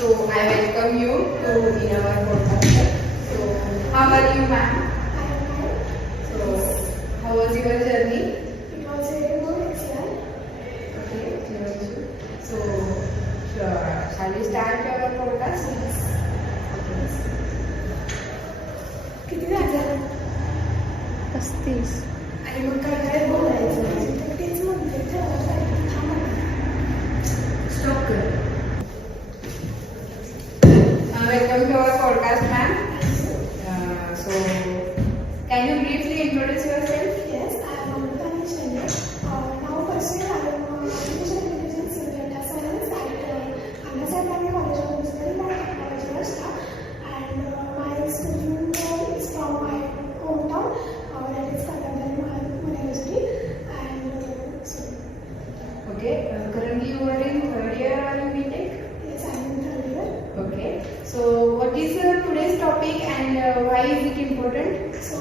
So I welcome you to in our podcast. So how are you, ma'am? So how was your journey? It was very good, excellent. Okay, Devanshu. So sure. Shall we start our podcast? Okay. किती झालं? 35. आणि मग काय काय बोलायचं? तर तेच म्हणते Stop. Welcome to our podcast, ma'am. So can you briefly introduce yourself? Yes, I am Amrita Nishande. Now pursuing artificial intelligence in data science at Anna College of Engineering and Technology, Rajasthan. And my schooling is from my hometown, that is Kannada University. And so Okay. Currently you are in third year or in BTech? yes, I am in third year. Okay. So what is today's topic and why is it important? So,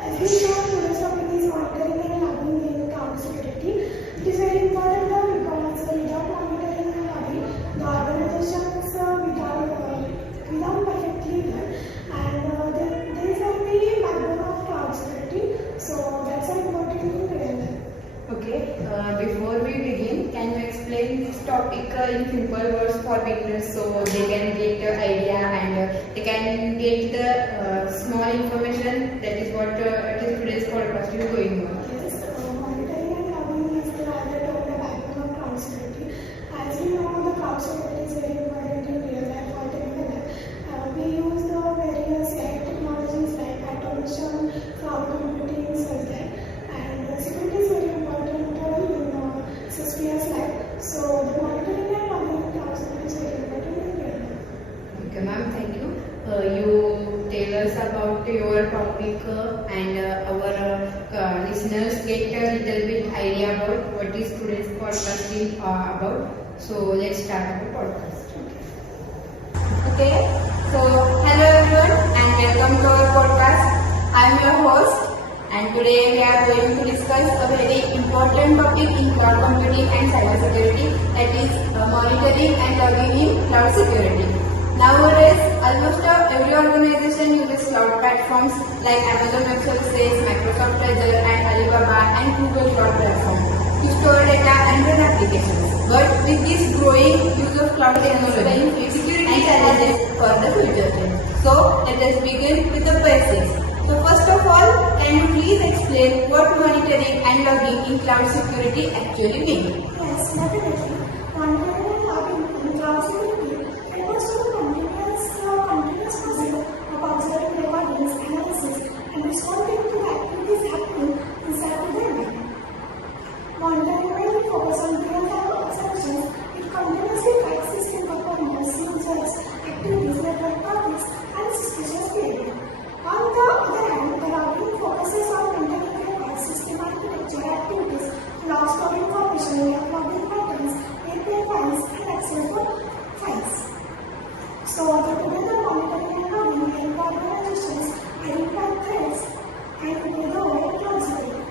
as we know, today's topic is monitoring and logging in cloud security. It is very important because without monitoring and logging, the organizations without perfectly done, and there is a very backbone of cloud security. So that's an important thing to remember. Okay. Before we begin, can you explain this topic in simple words for beginners so they can get the idea and they can get the small information? That is what today's podcast is going on. Yes, monitoring and logging is the other backbone of cloud security. As we know, the cloud security is very important in real life or technical life. We use the various AI technologies like automation, cloud computing, such that. And security is very important in suspicious life. So the monitoring and logging cloud security is very important in real life. Okay, ma'am. Thank you. You tell us about your topic and our listeners get a little bit idea about what is today's podcast is about. So let's start our podcast. Okay. So hello everyone and welcome to our podcast. I am your host and today we are going to discuss a very important topic in cloud computing and cyber security, that is monitoring and logging in cloud security. Nowadays, almost every organization uses cloud platforms like Amazon Web Services, Microsoft Azure, and Alibaba and Google Cloud Platform to store data and run applications. But with this growing use of cloud technology, security challenges for the future. So let us begin with the basics. So first of all, can you please explain what monitoring and logging in cloud security actually mean? Yes, definitely. Monitoring and logging in cloud security refers to the continuous process of observing recordings, analysis, and responding to activities happening inside the building. Monitoring mainly focuses on real-time observations. It continuously tracks system performance, users, activities, network traffic, and suspicious behavior. On the other hand, the logging focuses on maintaining records, system architecture, activities, log store information, logging patterns, API files, and access to files. So, together monitoring and logging help organizations identify threats and improve the overall cloud security.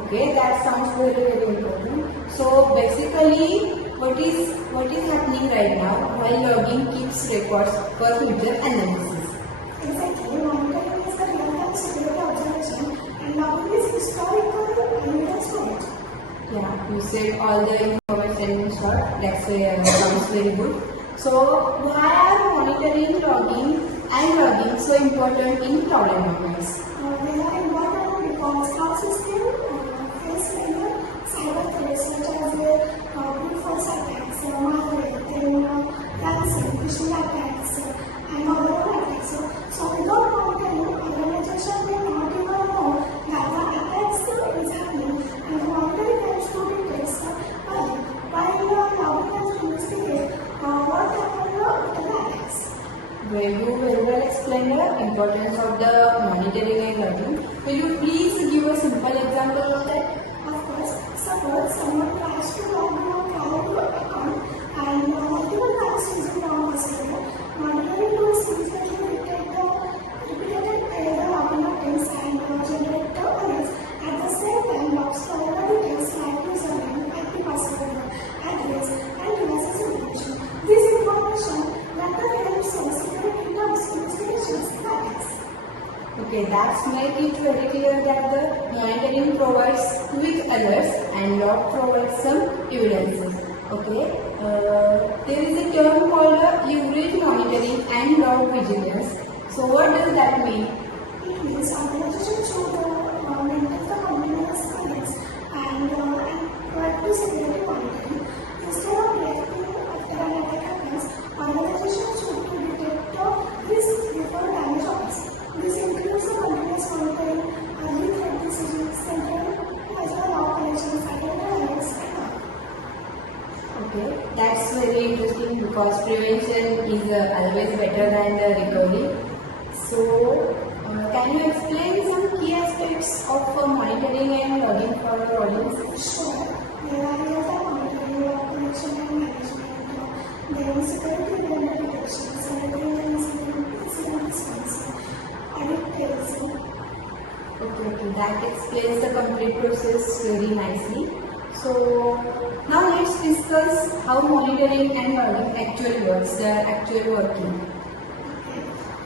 Okay, that sounds very important. So basically, what is happening right now while logging keeps records for future analysis. Exactly, monitoring is the real-time security observation and logging is historical evidence storage. Yeah, you said all the information in short. That's sounds very good. So why are monitoring, logging, and logging so important in cloud environments? They are important because cloud system face many cyber threats such as brute force attacks, malware, then ransom, phishing attacks, and other attacks. So without monitoring, organization will not even know that the attacks is happening, and monitoring helps to detect early, while logging helps to investigate what happened after the attacks. You very well explained the importance of the monitoring and logging. Will you please give a simple example of that? Of course, suppose someone tries to log in a cloud account and multiple times using wrong password. Monitoring tools instantly detect the repeated login attempts and generate the alerts. At the same time, logs collect the details like username, IP password, address, and devices information. This information Okay, that's make it very clear that the monitoring provides quick alerts and log provides some evidences. Okay, there is a term called usage monitoring and log vigilance. So what does that mean? It means organization should maintain the continuous alerts and proactive security monitoring. Instead of reacting after an attack happens, organization should detect risk before damage occurs. This includes the continuous monitoring, early threat decisions, central measure operations, identify alerts, and all. Okay, that's very interesting because prevention is always better than the recovery. So, can you explain some key aspects of monitoring and logging for our audience? Sure, there are real-time monitoring, log collection and management, there is security event detection, sanitary and incident response, audit tracing. Okay, that explains the complete process very nicely. So, now let's discuss how monitoring and logging actually works, their actual working.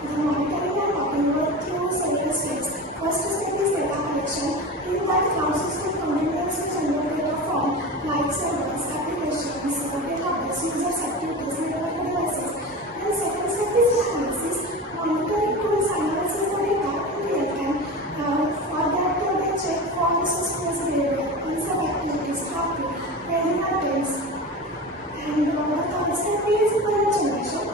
The monitoring and logging work through several steps. First step is data collection. In that, cloud system continuously generate data from live servers, applications, database, users, activities, network devices. And second step is analysis. Monitoring tools analyzes the data in real time. For that, they check for suspicious behavior, user activities, traffic, pending attempts. And the third step is prevention measure.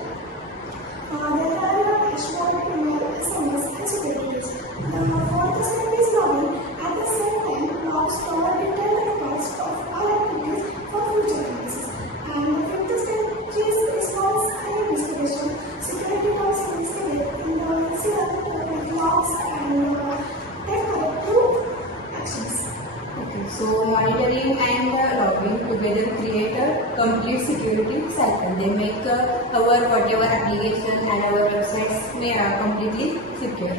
There are dashboard, email, SMS, and securities. The fourth step is logging. At the same time, logs store detailed records of all activities for future analysis. And the fifth step is response and investigation. Security logs investigate in the incident with logs and take corrective actions. Okay, so monitoring and logging together create a complete security cycle. They make our whatever application and our websites may completely secure.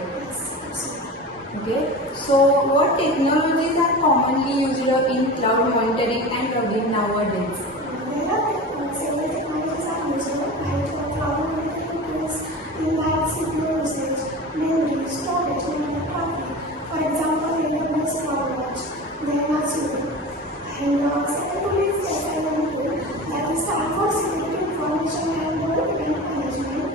Okay, so what technologies are commonly used in cloud monitoring and logging nowadays? There are several technologies are used like cloud monitoring tools in that CPU usage, memory, storage, and traffic. For example, AWS CloudWatch, then Azure. And second tool is SIM tool, that is Stanford Security Information and Event Management.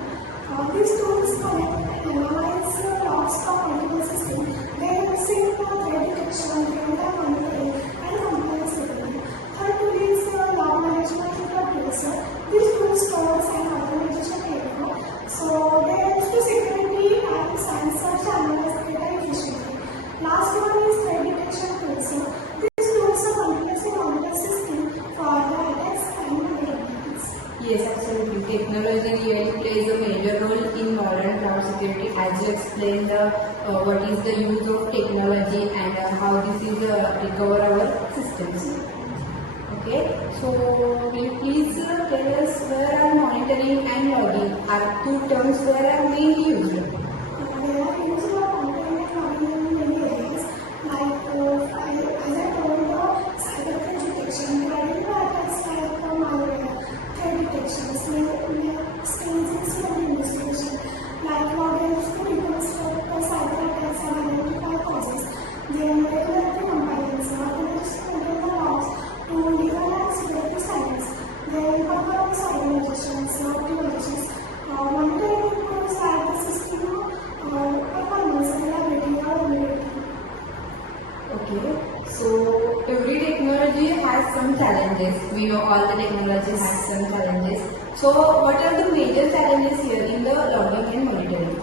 These tools connect and analyze logs from multiple systems. They save threat detection, real-time monitoring, and compliance security. Third tool is log management tools. These tools stores and automation data. So they help to security and search analyze data efficiently. Last one is threat detection tools. These tools are continuously monitor system for the attacks and vulnerabilities. Yes, absolutely. Technology really plays a major role in modern cloud security. As you explained, what is the use of technology and how this is recover our systems. Okay, so will you please tell us where are monitoring and logging are two terms where are mainly used? There are used monitoring and logging in many areas, like as I told, cyber threat detection, identify attacks like malware, threat detection, stringent investigation, like logging to reconstruct cyber attacks and identify causes. Then regulatory compliance, organization maintain the laws to legal and security standards. Then performance organizations, optimizations, monitoring improves like the system performance, reliability, or availability. Okay, so every technology has some challenges. We know all the technology has some challenges. So what are the major challenges here in the logging and monitoring?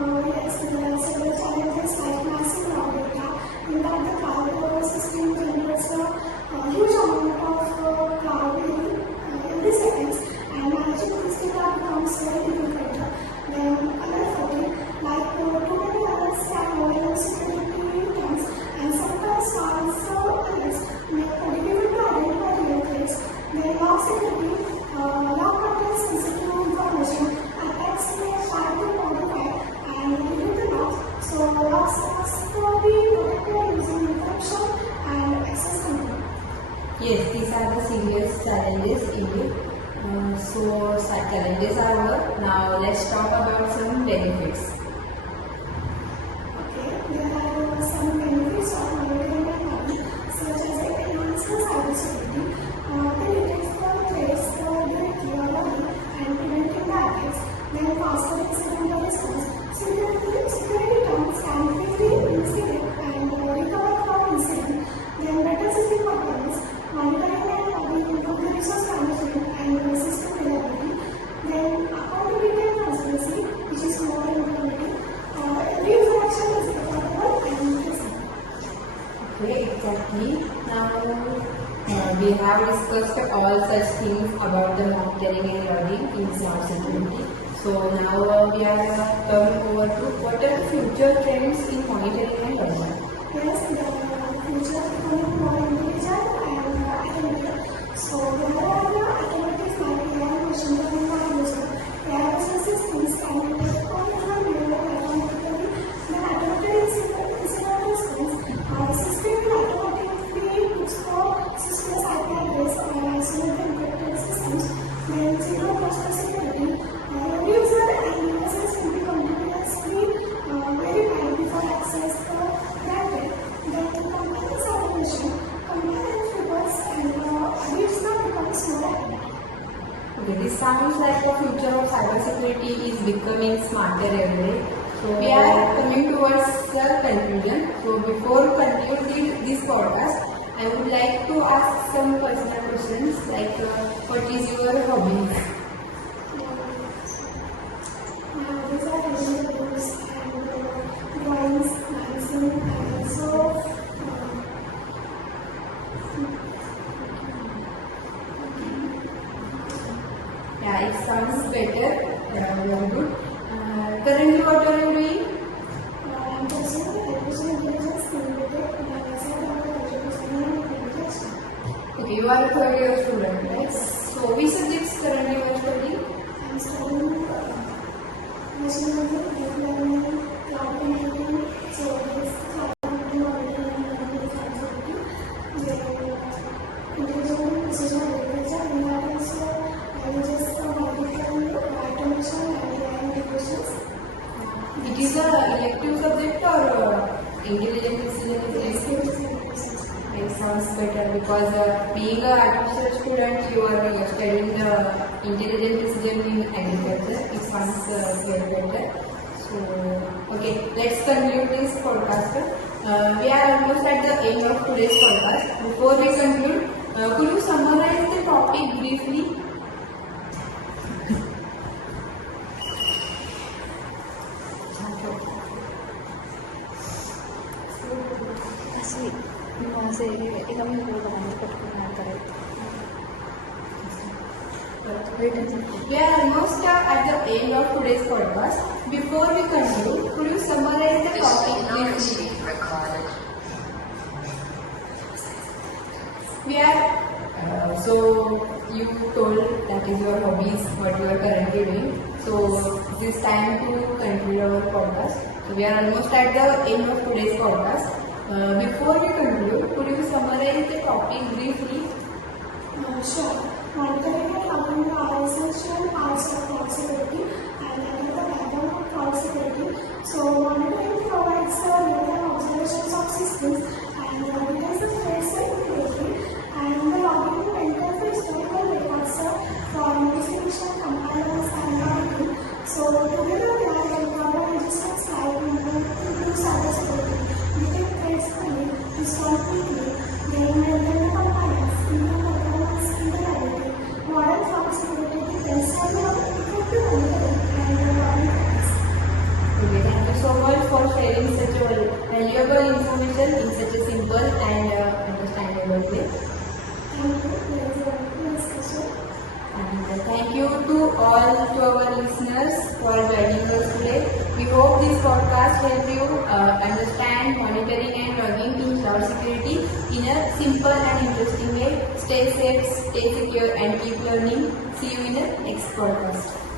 Yes, there are several challenges like massive raw data. In that, the cloud system generates a huge amount of cloud every seconds, and managing this data becomes very difficult. Then another thing, like too many alerts can overwhelm security terms, and sometimes false alerts make it difficult to identify real threats. Then log security, log contains sensitive information. Attacks may try to modify and delete the logs, so logs must be protected using encryption and access control. Yes, these are the serious challenges indeed. So challenges are over. Now let's talk about some benefits. security. Then it is the threats directly or body and preventing the attacks. Then faster incidental response. Security terms can quickly investigate and recover from incident. Then better system performance, monitoring and logging improve the resource management and system reliability. Then accountability and transparency, which is more informative. Every user action is accountable and traceable. Okay, exactly. Now we have discussed all such things about the monitoring and logging in cloud security. So now we are turn over to what are the future trends in monitoring and logging. Yes, the future is becoming more intelligent and automated. So there are alternatives like AI, machine learning, and user. AI systems can detect unusual behavior automatically. Then automated incident response. System will automatically look for systems IP address or isolate encrypted systems. Then zero trust security. Every user and devices will be continuously verified before access granted. Then compliance automation, compliance reports and audits now becomes more accurate. Okay, this sounds like the future of cybersecurity is becoming smarter every day. So we are coming towards the conclusion. So before concluding this podcast, I would like to ask some personal questions like what is your hobbies? These are reading books and drawings, dancing, and also Yeah, it sounds better. Very good. Currently, what are you doing? I'm pursuing artificial intelligence related side of the education and education. Okay, you are a third year student, right? So which subjects currently you are studying? I'm studying machine learning, deep learning, cloud computing, so this cloud computing, auditing, and cybersecurity. Then intelligent precision agriculture, and that also manages multiple automation and AI integrations. It is a elective subject or intelligent decision is It sounds better because being an artificial student, you are studying the intelligent decision in agriculture. It sounds very better. So, okay, let's conclude this podcast. We are almost at the end of today's podcast. Before we conclude, could you summarize the topic briefly? असे माझे एका मिनिटाला बाहेर पटकन करायचं We are almost at the end of today's podcast. Before we conclude, could you summarize the topic briefly? We are so you told that is your hobbies, what you are currently doing. So it is time to conclude our podcast. So we are almost at the end of today's podcast. Before we conclude, could you summarize the topic briefly? Sure. Monitoring and logging are essential parts of cloud security and that is the backbone of cloud security. So monitoring provides real-time observations of systems and detects the threats accurately, and the logging enters the historical records for investigation, compliance and auditing. So together they are empowered logistics like improve cybersecurity, detect threats early, respond quickly, then maintain the compliance, improve performance, reliability. Modern cloud security depends on the effective monitoring and logging techniques. Okay, thank you so much for sharing such a valuable information in such a simple and understandable way. Thank you. There is a wonderful discussion. And thank you to all to our listeners for joining us today. We hope this podcast helped you understand monitoring and logging in cloud security in a simple and interesting way. Stay safe, stay secure, and keep learning. See you in the next podcast.